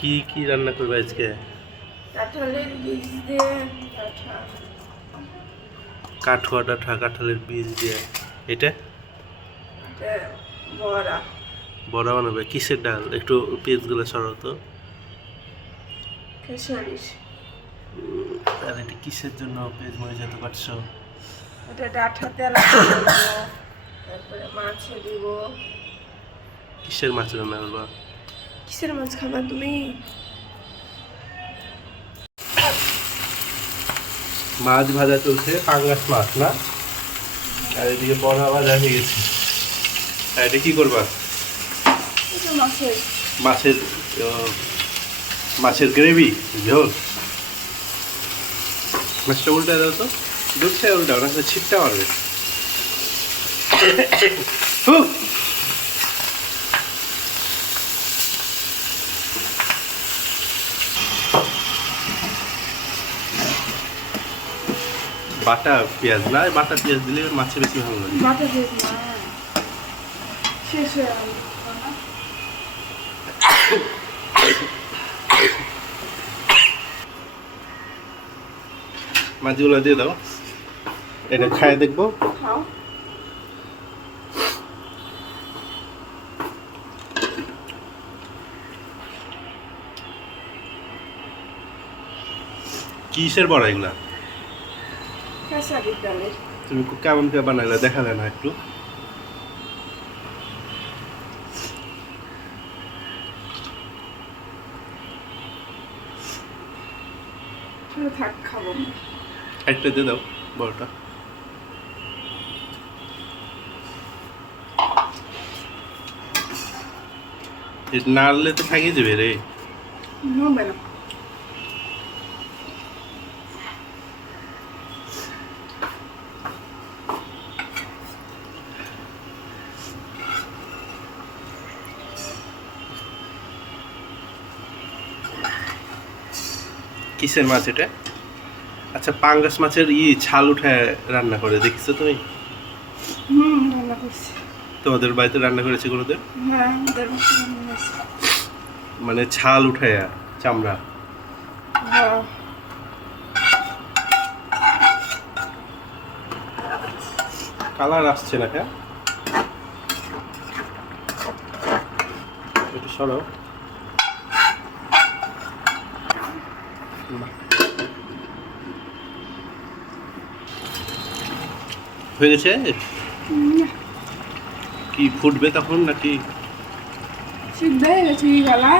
কি কি রান্না করবে আজকে? কাঁঠালের বীজ দিয়ে কাঠুয়া ডাঁঠা কাঁঠালের বীজ দিয়ে। এটা বড়া বড়া বানাবে? কিসের ডাল? একটু পেঁয়াজগুলো সরাও তো। খেসারির। আর এটা কিসের জন্য পেঁয়াজ মরিচ এত কাটছো? ওটা ডাঁঠা তেল দিব, তারপরে মাছে দিব। কিসের মাছ রান্না করবা? কিসের মাছ খাবা তুমি? মাছ ভাজা চলছে, পাঙ্গাস মাছ না? আর এদিকে বড়া ভাজা হয়ে গেছে। আর এটা কি করবা? এটা মাছের মাছের মাছের গ্রেভি, ঝোল। মাছটা উল্টে দাও তো, দুধছে উল্টাও না, ছিটটা মারবে। বাটা পেঁয়াজ না, বাটা পেঁয়াজ দিলে মাছে বেশি ভালো লাগে। বাটা পেঁয়াজ না, শেষ হয়ে গেল। মাছগুলো দিয়ে দাও, এটা খায় দেখবো। খাও। কিসের বড়া এগুলা? খেসারির ডালের। তুমি কেমন কে বানাইলা, দেখালে না একটু? থাক, খাবো। একটা দিয়ে দাও বড়টা। নাড়লে তো ভেঙে যাবে রে। হবে না। কিসের মাছ এটা? আচ্ছা, পাঙ্গাস মাছের ছাল উঠায় রান্না করে দেখছো তুমি? রান্না করছি। তোমাদের বাড়িতে রান্না করেছে কোনোদিন? হ্যাঁ, আমাদের বাসায় রান্না হয়েছে। মানে ছাল উঠায়া, চামড়া। হ্যাঁ। কালার আসছে না কেন? একটু সরাও। হয়ে গেছে? কি ফুটবে তখন নাকি? সিদ্ধ হয়ে গেছে গলা।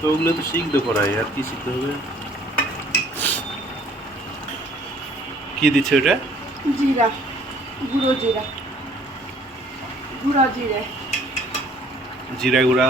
তো ওগুলো তো সিদ্ধ করাই, আর কি সিদ্ধ হবে? কি দিচ্ছে ওটা? জিরা, গুঁড়ো জিরা, গুঁড়া জিরা। জিরা গুঁড়া।